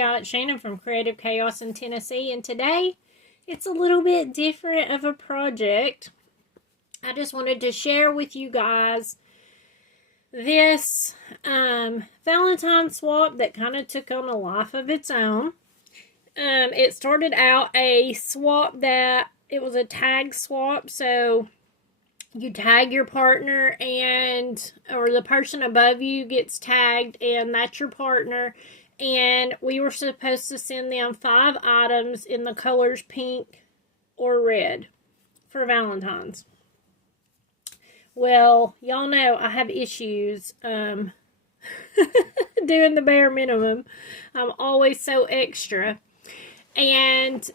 It's Shannon from Creative Chaos in Tennessee, and today it's a little bit different of a project. I just wanted to share with you guys this Valentine swap that kind of took on a life of its own. It started out a swap that it was a tag swap, so you tag your partner or the person above you gets tagged, and that's your partner. And we were supposed to send them 5 items in the colors pink or red for Valentine's. Well, y'all know I have issues doing the bare minimum. I'm always so extra. And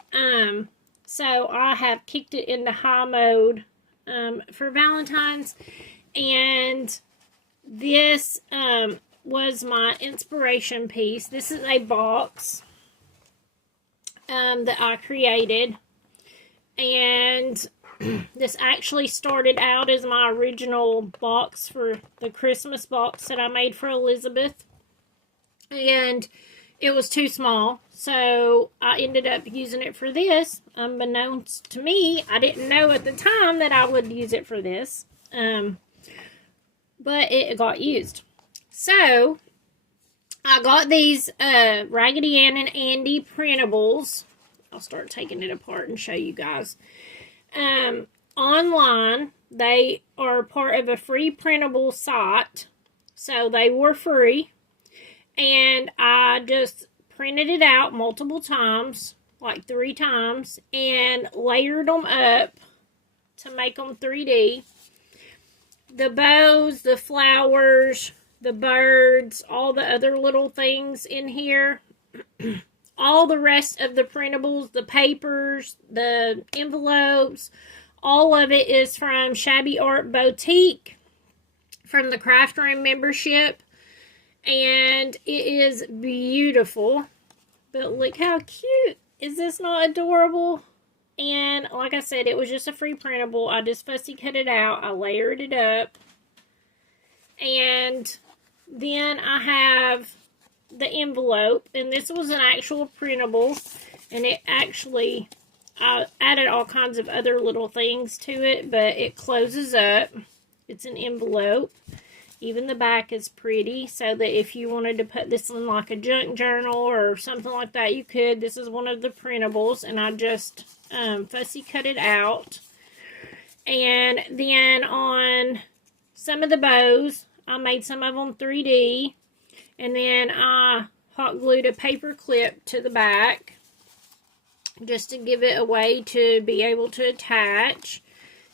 so I have kicked it into high mode for Valentine's. And this was my inspiration piece. This is a box that I created. And this actually started out as my original box for the Christmas box that I made for Elizabeth. And it was too small, so I ended up using it for this. Unbeknownst to me, I didn't know at the time that I would use it for this. But it got used. So, I got these Raggedy Ann and Andy printables. I'll start taking it apart and show you guys. Online, they are part of a free printable site. So, they were free. And I just printed it out multiple times, like 3 times, and layered them up to make them 3D. The bows, the flowers, the birds, all the other little things in here, all the rest of the printables, the papers, the envelopes, all of it is from Shabby Art Boutique, from the Craft Room membership, and it is beautiful. But look how cute. Is this not adorable? And like I said, it was just a free printable. I just fussy cut it out. I layered it up. And then I have the envelope. And this was an actual printable. And it actually, I added all kinds of other little things to it. But it closes up. It's an envelope. Even the back is pretty, so that if you wanted to put this in like a junk journal or something like that, you could. This is one of the printables, and I just fussy cut it out. And then on some of the bows, I made some of them 3D, and then I hot glued a paper clip to the back just to give it a way to be able to attach.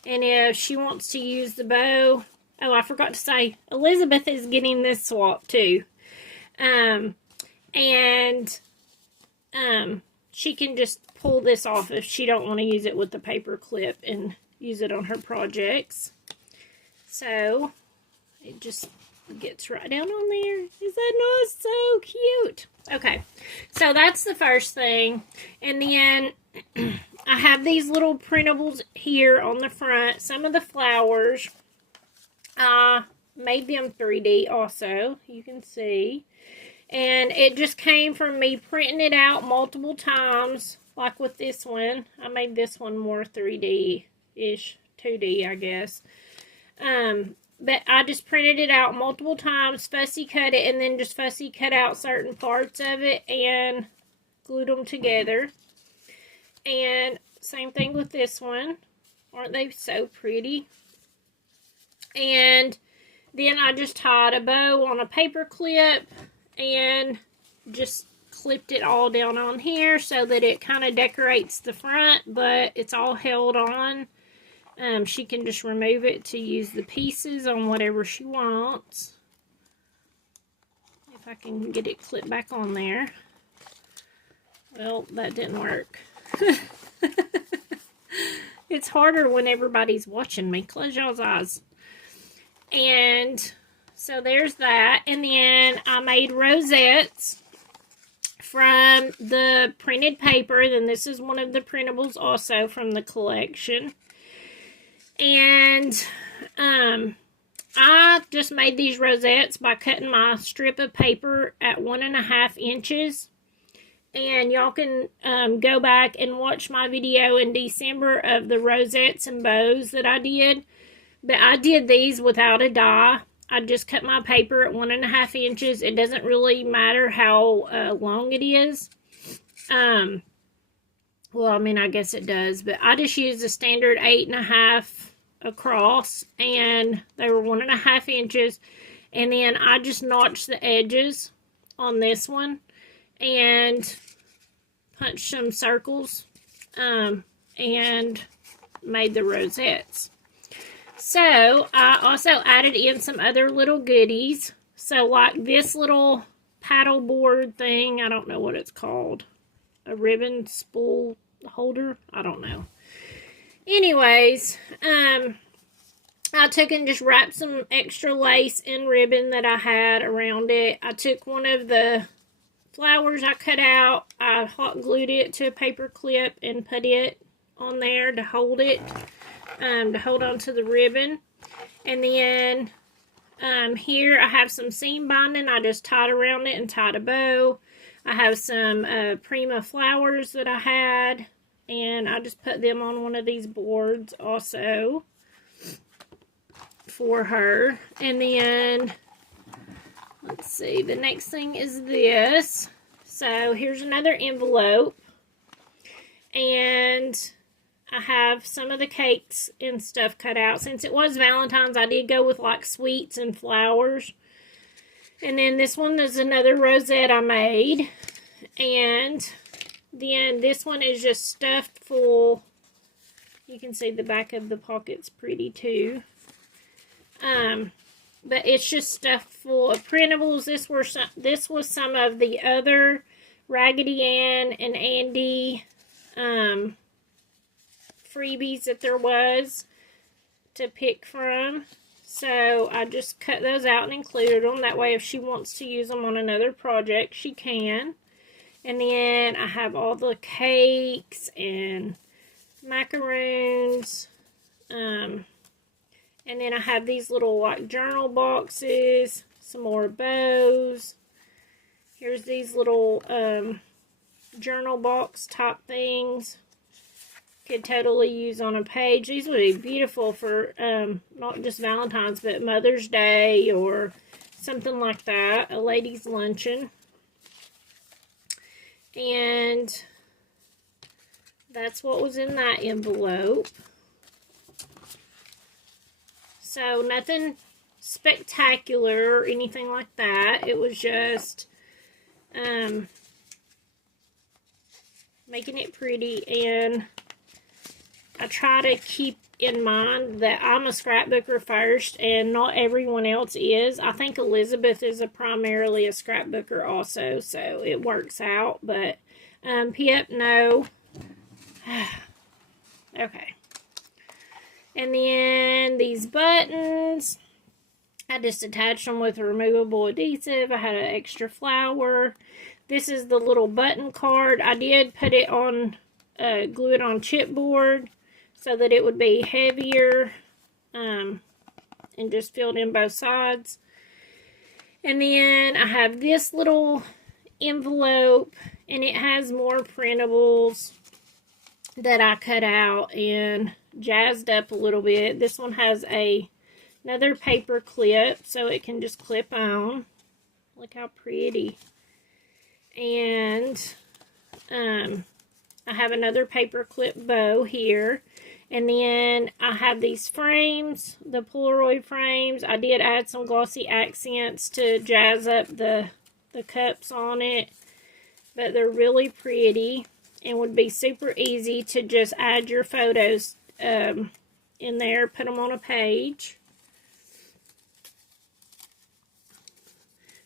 And if she wants to use the bow, oh, I forgot to say, Elizabeth is getting this swap too. She can just pull this off if she don't want to use it with the paper clip and use it on her projects. So, it just gets right down on there. Is that not so cute? Okay, so that's the first thing. And then I have these little printables here on the front. Some of the flowers, I made them 3D also, you can see. And it just came from me printing it out multiple times, like with this one. I made this one more 3D-ish, 2D, I guess. But I just printed it out multiple times, fussy cut it, and then just fussy cut out certain parts of it and glued them together. And same thing with this one. Aren't they so pretty? And then I just tied a bow on a paper clip and just clipped it all down on here so that it kind of decorates the front, but it's all held on. She can just remove it to use the pieces on whatever she wants. If I can get it clipped back on there. Well, that didn't work. It's harder when everybody's watching me. Close y'all's eyes. And so there's that. And then I made rosettes from the printed paper. Then this is one of the printables also from the collection. And I just made these rosettes by cutting my strip of paper at 1.5 inches And y'all can go back and watch my video in December of the rosettes and bows that I did. But I did these without a die. I just cut my paper at 1.5 inches. It doesn't really matter how long it is. Well, I mean, I guess it does. But I just used a standard 8.5 across. And they were 1.5 inches. And then I just notched the edges on this one. And punched some circles and made the rosettes. So I also added in some other little goodies. So like this little paddle board thing, I don't know what it's called. A ribbon spool holder, I don't know. Anyways, I took and just wrapped some extra lace and ribbon that I had around it. I took one of the flowers I cut out, I hot glued it to a paper clip and put it on there to hold it, to hold on to the ribbon. And then here I have some seam binding. I just tied around it and tied a bow. I have some Prima flowers that I had, and I just put them on one of these boards also for her. And then let's see, the next thing is this. So here's another envelope. And I have some of the cakes and stuff cut out. Since it was Valentine's, I did go with like sweets and flowers. And then this one is another rosette I made. And then this one is just stuffed full. You can see the back of the pocket's pretty too. But it's just stuffed full of printables. This was some of the other Raggedy Ann and Andy freebies that there was to pick from. So I just cut those out and included them. That way if she wants to use them on another project, she can. And then I have all the cakes and macaroons. And then I have these little like journal boxes, some more bows. Here's these little journal box type things. Could totally use on a page. These would be beautiful for not just Valentine's, but Mother's Day or something like that. A ladies' luncheon. And that's what was in that envelope. So nothing spectacular or anything like that. It was just making it pretty. And I try to keep in mind that I'm a scrapbooker first and not everyone else is. I think Elizabeth is primarily a scrapbooker also, so it works out. But Pip, no. Okay. And then these buttons, I just attached them with a removable adhesive. I had an extra flower. This is the little button card. I did put it on, glue it on chipboard so that it would be heavier and just filled in both sides. And then I have this little envelope, and it has more printables that I cut out and jazzed up a little bit. This one has another paper clip, so it can just clip on. Look how pretty. And I have another paper clip bow here. And then I have these frames, the Polaroid frames. I did add some glossy accents to jazz up the cups on it. But they're really pretty and would be super easy to just add your photos in there, put them on a page.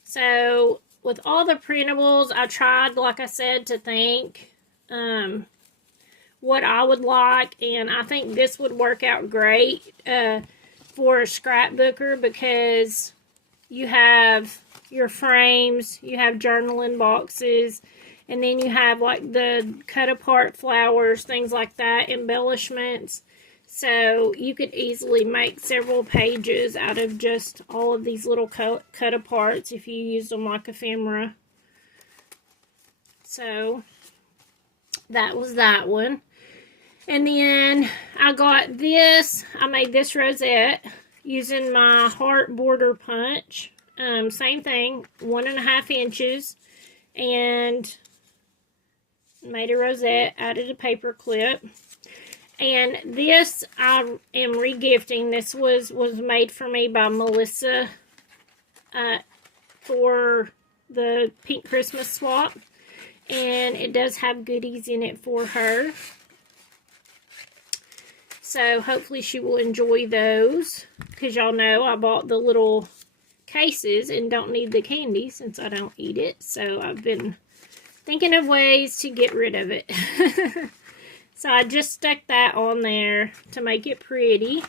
So with all the printables, I tried, like I said, to think what I would like, and I think this would work out great for a scrapbooker because you have your frames, you have journaling boxes, and then you have like the cut apart flowers, things like that, embellishments. So you could easily make several pages out of just all of these little cut aparts if you use them like ephemera. So that was that one. And then I got this. I made this rosette using my heart border punch. Same thing, 1.5 inches. And made a rosette, added a paper clip. And this I am regifting. This was made for me by Melissa for the Pink Christmas swap. And it does have goodies in it for her. So hopefully she will enjoy those. Because y'all know I bought the little cases and don't need the candy since I don't eat it. So I've been thinking of ways to get rid of it. So I just stuck that on there to make it pretty.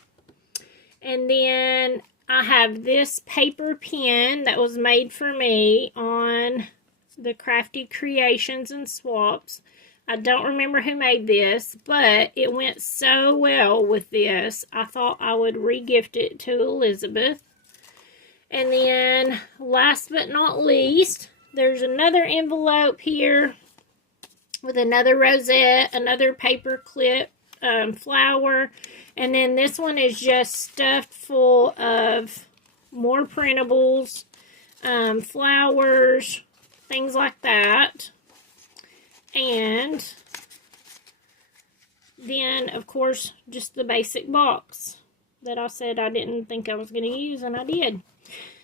And then I have this paper pen that was made for me on the Crafty Creations and Swaps. I don't remember who made this, but it went so well with this. I thought I would re-gift it to Elizabeth. And then, last but not least, there's another envelope here with another rosette, another paper clip, flower. And then this one is just stuffed full of more printables, flowers, things like that. And then, of course, just the basic box that I said I didn't think I was going to use, and I did.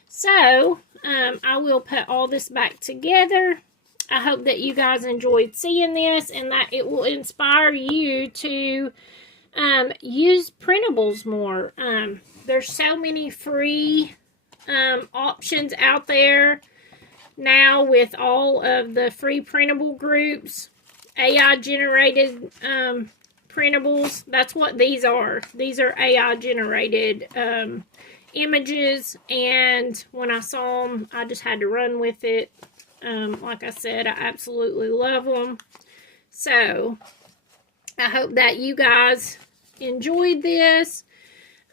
So, I will put all this back together. I hope that you guys enjoyed seeing this and that it will inspire you to use printables more. There's so many free options out there now with all of the free printable groups, AI generated printables. That's what these are. These are AI generated images, and when I saw them, I just had to run with it. Like I said, I absolutely love them. So I hope that you guys enjoyed this.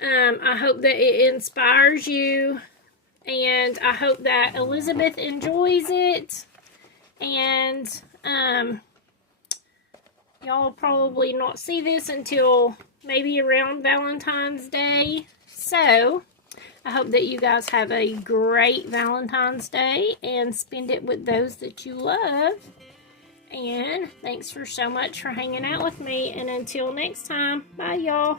I hope that it inspires you. And I hope that Elizabeth enjoys it. And y'all will probably not see this until maybe around Valentine's Day. So I hope that you guys have a great Valentine's Day and spend it with those that you love. And thanks for so much for hanging out with me. And until next time, bye y'all.